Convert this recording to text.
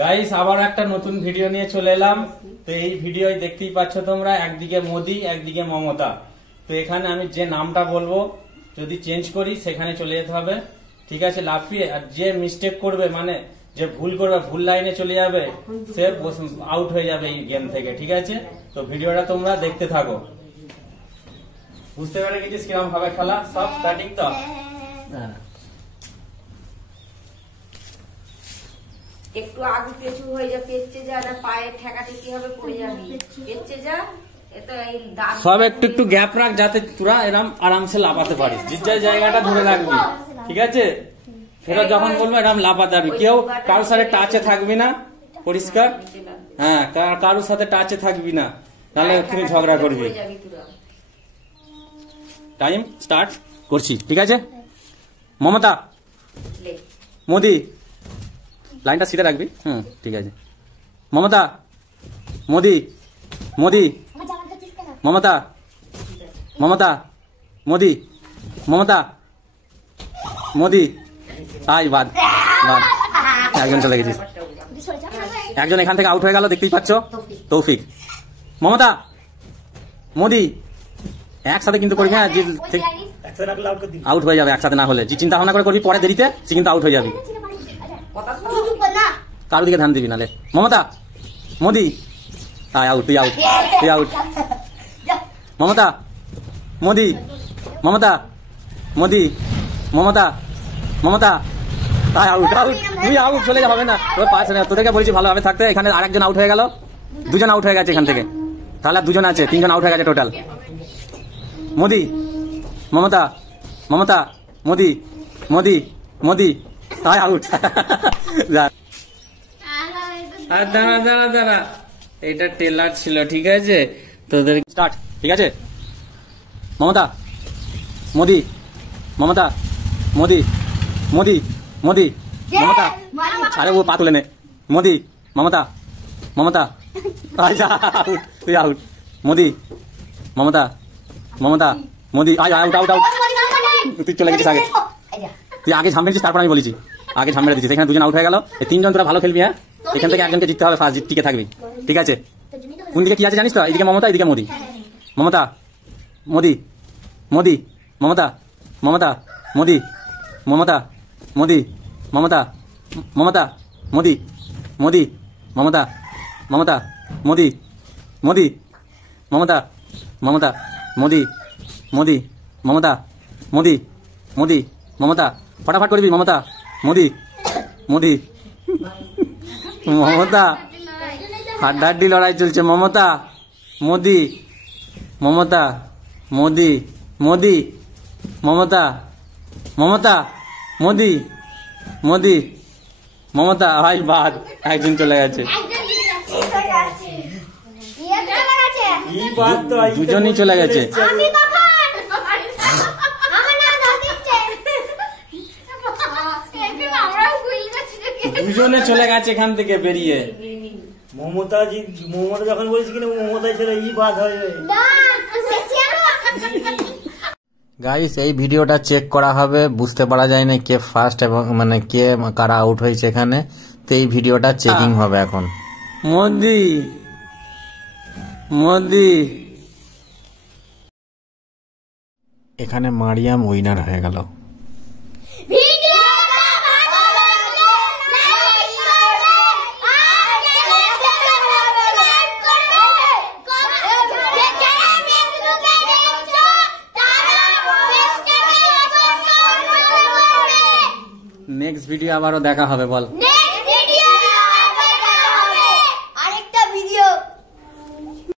Guys আবার একটা নতুন ভিডিও নিয়ে চলে এলাম। তো এই ভিডিও দেখতেই পাচ্ছ তোমরা, একদিকে মোদি একদিকে মমতা। তো এখানে আমি যে নামটা বলবো যদি চেঞ্জ করি সেখানে চলে যেতে হবে, ঠিক আছে, লাফিয়ে। আর যে মিস্টেক করবে মানে যে ভুল করবে, ভুল লাইনে চলে যাবে, সে আউট হয়ে যাবে এই গেম থেকে, ঠিক আছে। তো ভিডিওটা তোমরা দেখতে থাকো। বুঝতে পেরে গেছিস কিরকম ভাবে খেলা? সব স্টার্টিং তো একটু আগে পেছু হয়ে যা, পেচ্ছে যা না, পায়ে ঠেকাতে কি হবে, পড়ে যাবি, পেচ্ছে যা। সব একটু একটু গ্যাপ রাখ যাতে তোরা এরকম আরামসে লাফাতে পারিস। যে জায়গাটা ধরে রাখবি, ঠিক আছে। ফেরত যখন বলবো এরকম লাফাতে পারবি। কেউ কারোর সাথে টাচে থাকবি না, পরিষ্কার। হ্যাঁ, কারোর সাথে টাচে থাকবি না, নাহলে তুমি ঝগড়া করবি। টাইম স্টার্ট করছি, ঠিক আছে। মমতা, মোদি, লাইনটা সিধা রাখবি। ঠিক আছে। মমতা, মোদি, মোদি, মমতা, মমতা, মোদি, মমতা, মোদি। আই বাদ বাদ, একজন চলে গেছিস। একজন এখান থেকে আউট হয়ে গেল, দেখতেই পাচ্ছ, তৌফিক। মমতা, মোদি, একসাথে কিন্তু করবি। হ্যাঁ, আউট হয়ে যাবে একসাথে না হলে। যে চিন্তা ভাবনা করে করবি পরে দেরিতে, সে কিন্তু আউট হয়ে যাবি। কারোর দিকে ধ্যান দিবি নালে। মমতা, মোদি, আয় আউট, তুই আউট, তুই আউট। মমতা, মোদি, মমতা, মোদি, মমতা, মমতা, আয় আউট, আউট, তুই আউট। চলে যা, হবে না তোর পাঁচ। তোদেরকে বলছি ভালোভাবে থাকতে। এখানে আরেকজন আউট হয়ে গেল, দুজন আউট হয়ে গেছে এখান থেকে। তাহলে দুজন আছে, তিনজন আউট হয়ে গেছে টোটাল। মোদি, মমতা, মমতা, মোদি, মোদি, মোদি, আয় আউট। দাঁড়া দাঁড়া দাঁড়া, এটা টেলার ছিল, ঠিক আছে। তোদের স্টার্ট, ঠিক আছে। মমতা, মোদি, মমতা, মোদি, মোদি, মোদি, মমতা। আরে ও পা তুলে নে। মোদি, মমতা, মমতা, আউট, তুই আউট। মোদি, মমতা, মমতা, মোদি, আয় আউট, আউট, আউট। তুই চলে গেছিস আগে, তুই আগে ঝাম মেরেছিস, তারপর আমি বলেছি আগে ঝাম মেরে দিচ্ছিস। এখানে দুজন আউট হয়ে গেল, এই তিনজন তোরা ভালো খেলবি। হ্যাঁ, এখান থেকে একজনকে জিততে হবে, ফার্স্ট টিকে থাকবি, ঠিক আছে। কোন দিকে কি আছে জানিস তো? এইদিকে মমতা, এইদিকে মোদি। মমতা, মোদি, মোদি, মমতা, মমতা, মোদি, মমতা, মোদি, মমতা, মমতা, মোদি, মোদি, মমতা, মমতা, মোদি, মোদি, মমতা, মমতা, মোদি, মোদি, মমতা, মোদি, মোদি, মমতা। ফটাফট করবি। মমতা, মোদি, মোদি, মমতা। হাড্ডাহাড্ডি লড়াই চলছে। মমতা, মোদি, মমতা, মোদি, মোদি, মমতা, মমতা, মোদি, মোদি, মমতা। ভাই বাদ, একজন চলে গেছে, দুজনই চলে গেছে। দুজনে চলে গেছে এখান থেকে বেরিয়ে। মমতা যখন বলছি কিনা মমতাই ছিল, ই বাদ হয়ে যায়। গাইস, এই ভিডিওটা চেক করা হবে, বুঝতে পারা যায় না কে ফার্স্ট এবং মানে কে কারা আউট হয়েছে এখানে। তো এই ভিডিওটা চেকিং হবে এখন। মোদি, মোদি, এখানে মারিয়াম উইনার হয়ে গেল। নেক্সট ভিডিও আবারও দেখা হবে, বল।